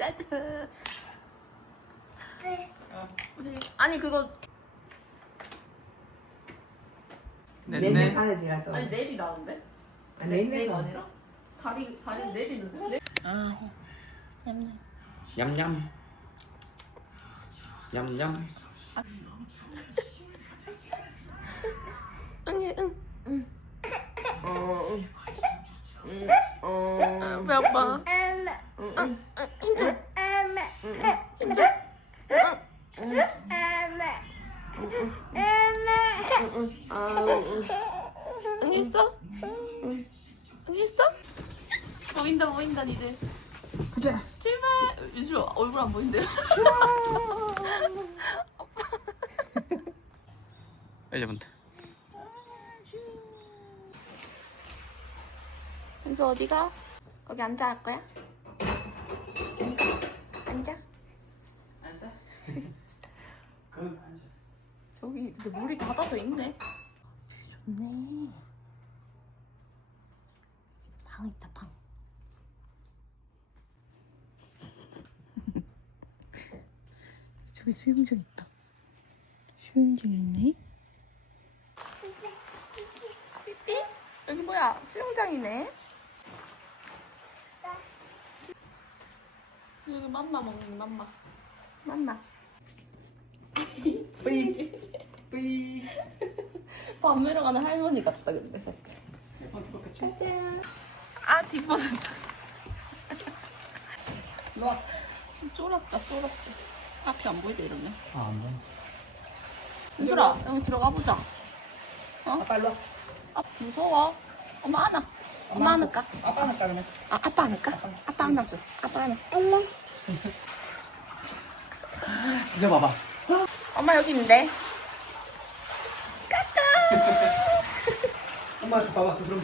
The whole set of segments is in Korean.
짜잔. 아니 그거 넷넷 하지가 또. 아니 내리라는데? 아니, 내- 넷넷 내가 아니라? 다리 다리 내리는데? 내- 아 냠냠. 냠냠 냠냠 응애 응. 어. 아, 배 아파. 힘줘. 힘줘. 응했어? 응. 응했어? 보인다 보인다 니들. 가자. 출발. 유주 얼굴 안 보인대. 여자분들 현수 어디가? 거기 앉아 할 거야? 앉아. 앉아. 저기 근데 물이 닫아져 있네. 좋네. 방 있다 방. 저기 수영장 있다. 수영장 있네. 삐삐? 여기 뭐야? 수영장이네. 여기 맘마 먹는 맘마. 맘마. 뿌이. 뿌이. 밥 먹으러 가는 할머니 같다 근데 살짝. 짜잔. 아 뒷모습. 너좀 쫄았다 쫄았어. 앞이 안 보이지 이러면. 아안 봐. 윤수라 여기 들어가 보자. 아빠 일로 와. 아 무서워. 엄마 안아. 엄마 안을까? 아빠 할까 그러면. 아 아빠 안을까? 아빠 안아줘. 아빠 안아. 뒤져봐봐 엄마 여기 있는데. 엄마 봐봐 그 그럼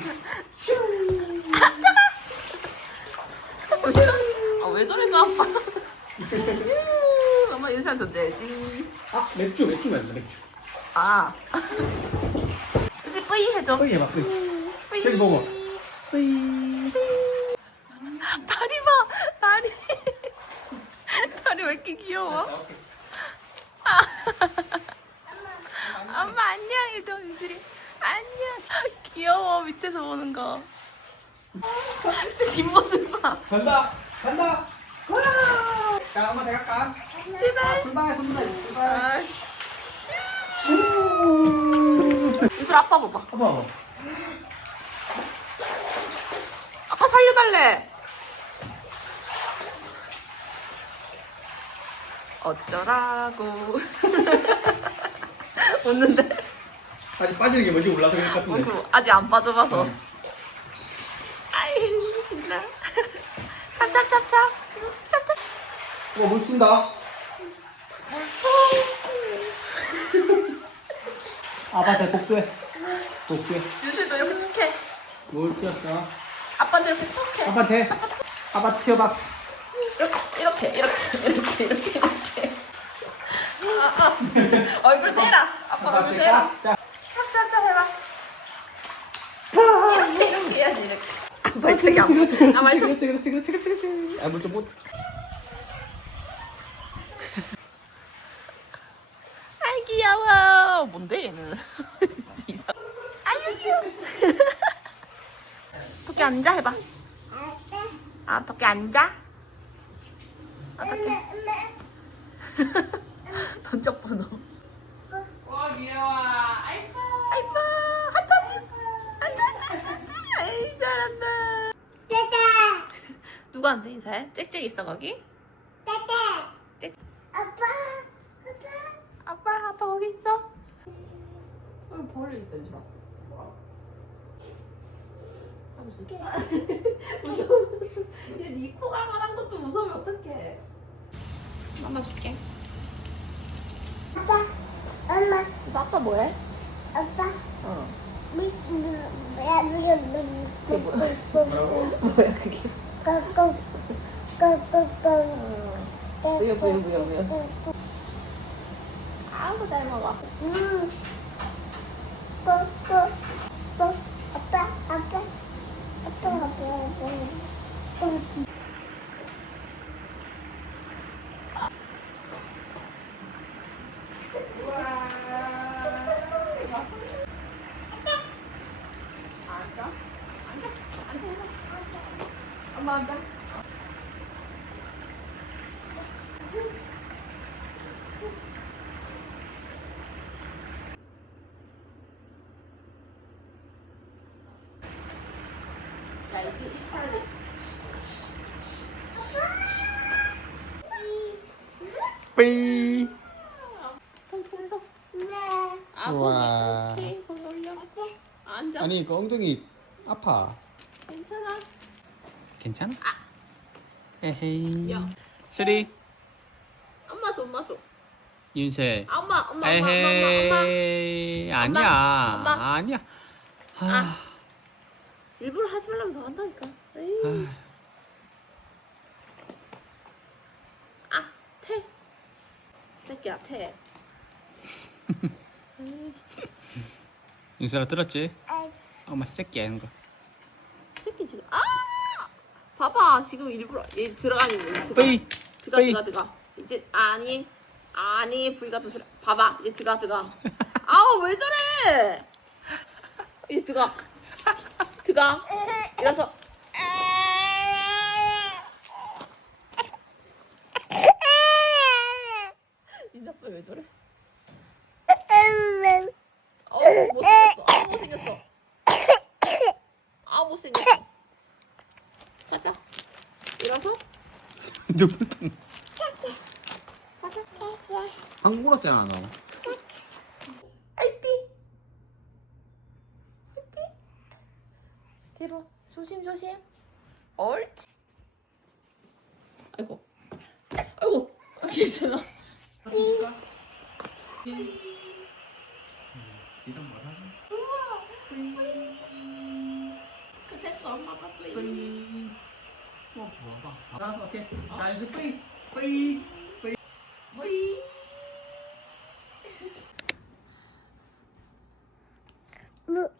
아왜 저래 저 아빠. 엄마 윤수한테 던져야지. 아 맥주 맥주 맥주 맥주 아. 윤수 뿌이 해줘. 빨리 해봐 뿌이 뿌이. 저기 보고. 뿌이. 다리 봐 다리. 다리 왜 이렇게 귀여워? 엄마 안녕 해줘 윤슬이 안녕 귀여워 밑에서 보는 거 뒷모습 봐 간다 간다. 와! 자 엄마 내가 까? 출발. 출발 출발 출발. 아씨. 윤슬 아빠 봐봐. 아빠 봐봐. 아빠 살려달래. 어쩌라고. 웃는데. 아직 빠지는 게 뭔지 몰라서 그럴 것 같은데. 얼굴 아직 안 빠져봐서. 응. 아이 신나 찹찹찹찹 찹찹 어, 물 쏜다. 아빠한테 복수해. 복수해. 유실도 이렇게 툭해. 뭘 튀었어? 아빠한테 이렇게 툭해. 아빠한테. 아빠 튀어봐. 이렇게 이렇게 이렇게 이렇게 이렇게 이렇게. 아, 아. 얼굴 대라. 아빠 얼굴 자. 찹찹찹 해봐. 이렇게 이렇게 해야지 이렇게 아, 그렇지 그렇지 아, 말척. 그렇지 그렇지 그렇지 그렇지 그렇지 아 물좀 못. 아이 귀여워. 뭔데 얘는? 이상. 아유 귀여워. 토끼 앉아 해봐. 아 토끼 앉아? 어떡해? 던져보노 누구한테 인사해? 짹짹 있어 거기? 짹짹 아빠 아빠 거기 있어? 어, 벌레 있다 이거. 잡을 수 있어? 무서워 얘네 코가 만한 것도 무서우면 어떡해 엄마 줄게 아빠, 엄마, 그래서 아빠 뭐해? 아빠, 어물 뭐야 누르 뭐야 뭐야 뭐야 뭐야 아우 잘 먹어 음, 꺼꺼 꺼 아빠 아빠 아빠 아빠 아빠 앉아. 앉아. 앉아. 앉아. 엄마 앉아. 야, 이게 이 차례. 삐. 통통통. 네. 아, 우와. 거기, 오케이. 거기 올려. 앉아. 아니 그 엉덩이 아파. 괜찮아. 괜찮아? 에헤이. 야. 슈리. 엄마 줘, 엄마 줘. 윤세. 아, 엄마, 엄마, 엄마, 엄마, 엄마, 엄마. 에헤이. 아니야. 엄마. 아니야. 아. 아. 일부러 하지 말라면 더 한다니까. 에이, 아. 아, 태. 새끼야, 태. 에이, 진짜. 윤세라 들었지? 엄마 새끼 하는 거. 새끼 지금. 아! 봐봐, 지금 일부러 얘 들어가는 거. 들어가. 들어가, 삐. 들어가, 들어가. 이제 아니, 아니, 부위가 더 싫어. 봐봐, 이제 들어가, 들어가. 아우, 왜 저래? 이제 들어가. 들어가. 일어서. 이 나빠 왜 저래? 어 못생겼어. 아 못생겼어. 아 못생겼어. 가자. 일어서. 눈물 통. 가자. 한국 울었잖아 너. 아이삐. 아이삐. 뒤로 조심 조심. 옳지. 아이고. 아이고. 아, 괜찮아. 이런 거 하나? 끝했어 엄마가 뿌이. 삐. 어, 봐봐. 자, 이제 삐. 삐. 뿌이. 무,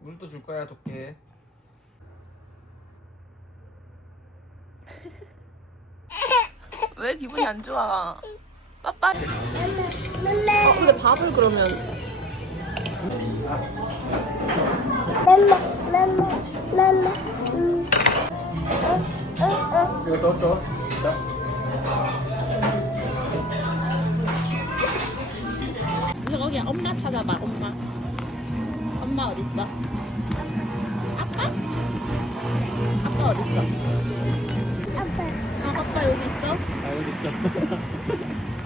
물도 줄 거야, 좋게. 왜 기분이 안 좋아? 빠빠. 어, 근데 밥을 그러면 맘마, 맘마, 맘마. 이거 더 줘. 자. 저기 엄마 찾아봐 엄마 엄마 어딨어? 아빠? 아빠 어딨어? 아빠, 아 아빠 여기 있어? 아, 여기 있어.